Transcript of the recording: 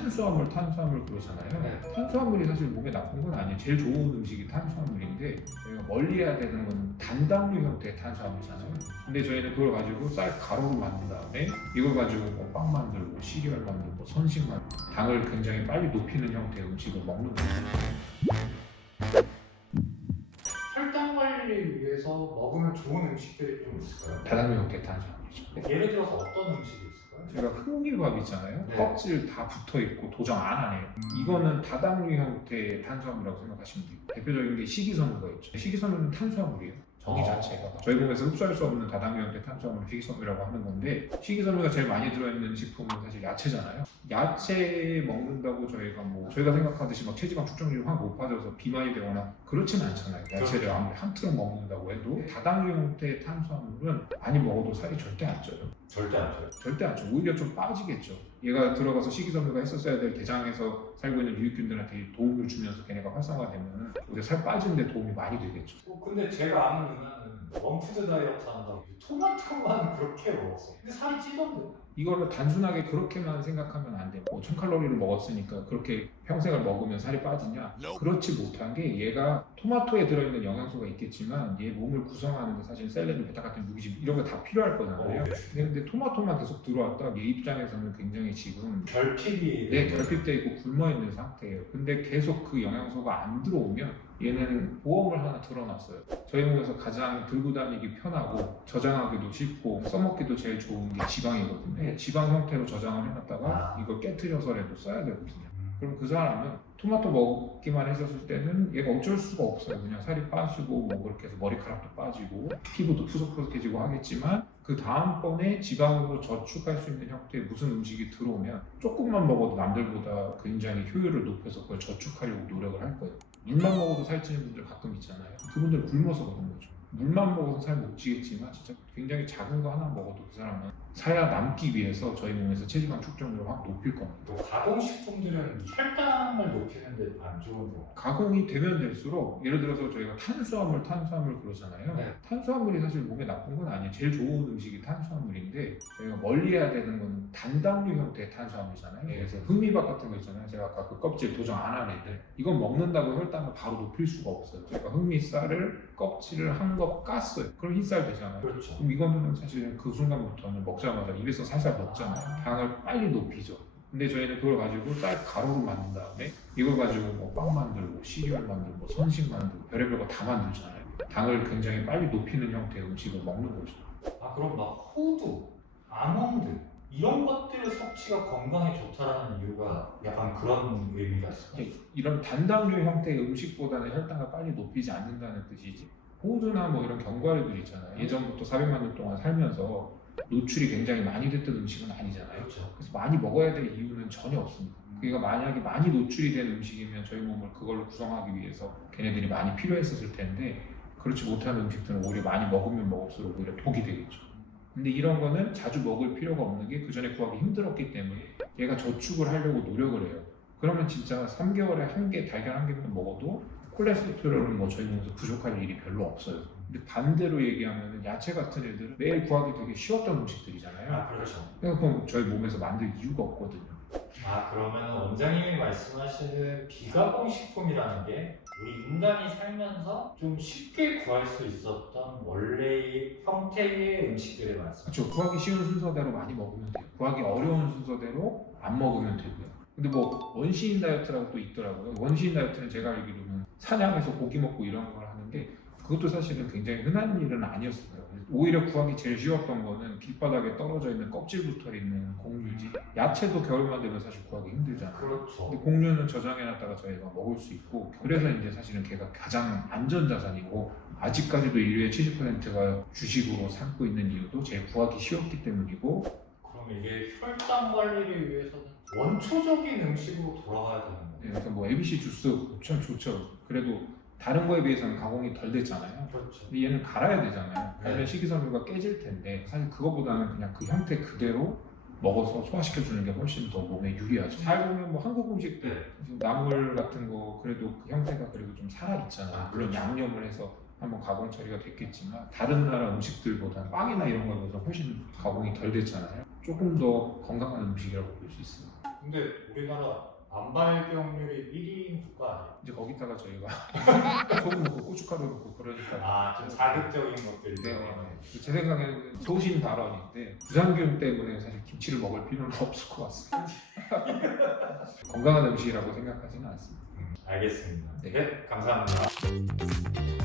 탄수화물 그러잖아요. 네. 탄수화물이 사실 몸에 나쁜 건 아니에요. 제일 좋은 음식이 탄수화물인데 저희가 멀리 해야 되는 건 단당류 형태의 탄수화물이잖아요. 근데 저희는 그걸 가지고 쌀 가루로 만든 다음에 이걸 가지고 뭐 빵 만들고 시리얼 만들고 선식 만들고 당을 굉장히 빨리 높이는 형태의 음식을 먹는 거죠. 혈당 관리를 위해서 먹으면 좋은 음식들이 좀 있을까요? 다당류 형태의 탄수화물이죠. 예를 들어서 어떤 음식이 있을까요? 제가 흑미밥 있잖아요. 네. 껍질 다 붙어 있고 도정 안 하네요. 이거는 다당류 형태의 탄수화물이라고 생각하시면 돼요. 대표적인 게 식이섬유가 있죠. 식이섬유는 탄수화물이에요. 정의 자체가 저희 몸에서 흡수할 수 없는 다당류 형태의 탄수화물을 식이섬유라고 하는 건데, 식이섬유가 제일 많이 들어있는 식품은 사실 야채잖아요. 야채 먹는다고 저희가 생각하듯이 막 체지방 축적률이 확 높아져서 비만이 되거나 그렇진 않잖아요. 야채를 아무리 한 트럭 먹는다고 해도 다당류 형태의 탄수화물은 많이 먹어도 살이 절대 안 쪄요. 절대 안 줘요. 절대 안 쪄요. 오히려 좀 빠지겠죠. 얘가 들어가서 식이섬유가 했었어야 될 대장에서 살고 있는 유익균들한테 도움을 주면서 걔네가 활성화되면 오히려 살 빠지는 데 도움이 많이 되겠죠. 근데 제가 아는 누나는 원푸드 다이어트 한다고 토마토만 그렇게 먹었어. 근데 살이 찌던데. 이거를 단순하게 그렇게만 생각하면 안 돼요. 1000칼로리를 먹었으니까 그렇게 평생을 먹으면 살이 빠지냐? 그렇지 못한 게, 얘가 토마토에 들어있는 영양소가 있겠지만 얘 몸을 구성하는 데 사실 셀레늄, 베타 같은 무기질 이런 거 다 필요할 거잖아요. 근데 토마토만 계속 들어왔다 얘 입장에서는 굉장히 지금 결핍이 결핍돼 있고 굶어 있는 상태예요. 근데 계속 그 영양소가 안 들어오면 얘는 보험을 하나 들어놨어요. 저희 몸에서 가장 들고 다니기 편하고 저장하기도 쉽고 써먹기도 제일 좋은 게 지방이거든요. 지방 형태로 저장을 해놨다가 이걸 깨트려서라도 써야 되거든요. 그럼 그 사람은 토마토 먹기만 했었을 때는 얘가 어쩔 수가 없어요. 그냥 살이 빠지고 뭐 그렇게 해서 머리카락도 빠지고 피부도 푸석푸석해지고 하겠지만, 그 다음번에 지방으로 저축할 수 있는 형태의 무슨 음식이 들어오면 조금만 먹어도 남들보다 굉장히 효율을 높여서 그걸 저축하려고 노력을 할 거예요. 물만 먹어도 살찌는 분들 가끔 있잖아요. 그분들은 굶어서 그런 거죠. 물만 먹어서 살 못 찌겠지만 진짜 굉장히 작은 거 하나 먹어도 그 사람은 살아 남기 위해서 저희 몸에서 체지방 축적률을 확 높일 겁니다. 또 가공식품들은 혈당을 높이는 데 안 좋은 거. 가공이 되면 될수록, 예를 들어서 저희가 탄수화물 그러잖아요. 네. 탄수화물이 사실 몸에 나쁜 건 아니에요. 제일 좋은 음식이 탄수화물인데 저희가 멀리 해야 되는 건 단당류 형태의 탄수화물이잖아요. 그래서 흑미밥 같은 거 있잖아요. 제가 아까 그 껍질 도정 안 한 애들, 이건 먹는다고 혈당을 바로 높일 수가 없어요. 저희가 흑미쌀을 껍질을 한 컵 깠어요. 그럼 흰쌀 되잖아요. 그렇죠. 그럼 이거는 사실 그 순간부터는 먹자마자 입에서 살살 먹잖아요. 당을 빨리 높이죠. 근데 저희는 그걸 가지고 쌀 가루로 만든 다음에 이걸 가지고 뭐 빵 만들고 시리얼 만들고 뭐 선식 만들고 별의별 거 다 만들잖아요. 당을 굉장히 빨리 높이는 형태의 음식을 먹는 거죠. 그럼 막 호두, 아몬드 이런 것들의 섭취가 건강에 좋다라는 이유가 약간 그런 의미가 있어요. 이런 단당류 형태의 음식보다는 혈당을 빨리 높이지 않는다는 뜻이지, 호두나 뭐 이런 견과류들 있잖아요. 예전부터 400만 년 동안 살면서 노출이 굉장히 많이 됐던 음식은 아니잖아요. 그렇죠. 그래서 많이 먹어야 될 이유는 전혀 없습니다. 그러니까 만약에 많이 노출이 된 음식이면 저희 몸을 그걸로 구성하기 위해서 걔네들이 많이 필요했었을 텐데, 그렇지 못한 음식들은 오히려 많이 먹으면 먹을수록 오히려 독이 되겠죠. 근데 이런 거는 자주 먹을 필요가 없는 게, 그 전에 구하기 힘들었기 때문에 얘가 저축을 하려고 노력을 해요. 그러면 진짜 3개월에 한 개, 달걀 한 개만 먹어도 콜레스테롤은 뭐 저희 몸에서 부족할 일이 별로 없어요. 근데 반대로 얘기하면 야채 같은 애들은 매일 구하기 되게 쉬웠던 음식들이잖아요. 그렇죠. 그러니까 그럼 저희 몸에서 만들 이유가 없거든요. 그러면 원장님이 말씀하시는 비가공 식품이라는 게 우리 인간이 살면서 좀 쉽게 구할 수 있었던 원래의 형태의 음식들의 말씀. 그렇죠. 구하기 쉬운 순서대로 많이 먹으면 돼요. 구하기 어려운 순서대로 안 먹으면 되고요. 근데 뭐 원시인 다이어트라고 또 있더라고요. 원시인 다이어트는 제가 알기로는 사냥해서 고기 먹고 이런 걸 하는데, 그것도 사실은 굉장히 흔한 일은 아니었어요. 오히려 구하기 제일 쉬웠던 거는 길바닥에 떨어져 있는 껍질 붙어 있는 곡류지. 야채도 겨울만 되면 사실 구하기 힘들잖아요. 그렇죠. 근데 곡류는 저장해놨다가 저희가 먹을 수 있고, 그래서 이제 사실은 걔가 가장 안전자산이고, 아직까지도 인류의 70%가 주식으로 삼고 있는 이유도 제일 구하기 쉬웠기 때문이고. 그럼 이게 혈당 관리를 위해서는 원초적인 음식으로 돌아가야 되는 거예요? 그래서 뭐 ABC 주스 참 좋죠. 그래도 다른 거에 비해서는 가공이 덜 됐잖아요. 그렇죠. 근데 얘는 갈아야 되잖아요. 네. 갈면 식이섬유가 깨질 텐데, 사실 그거보다는 그냥 그 형태 그대로 먹어서 소화시켜주는 게 훨씬 더 몸에 유리하죠. 잘 보면 뭐 한국 음식들 나물 같은 거 그래도 그 형태가 그래도 좀 살아있잖아요. 물론 양념을 해서 한번 가공 처리가 됐겠지만, 다른 나라 음식들보다 빵이나 이런 거에 비해서 훨씬 가공이 덜 됐잖아요. 조금 더 건강한 음식이라고 볼 수 있습니다. 근데 우리나라 암발병률이 1위인 국가 아니에요? 이제 거기다가 저희가 소금 넣고 고춧가루 넣고 그러니까 좀 자극적인 것들이 네, 들어가는. 제 생각에는 소신 발언인데 부작용 때문에 사실 김치를 먹을 필요는 없을 것 같습니다. 건강한 음식이라고 생각하지는 않습니다. 알겠습니다. 네. 네, 감사합니다.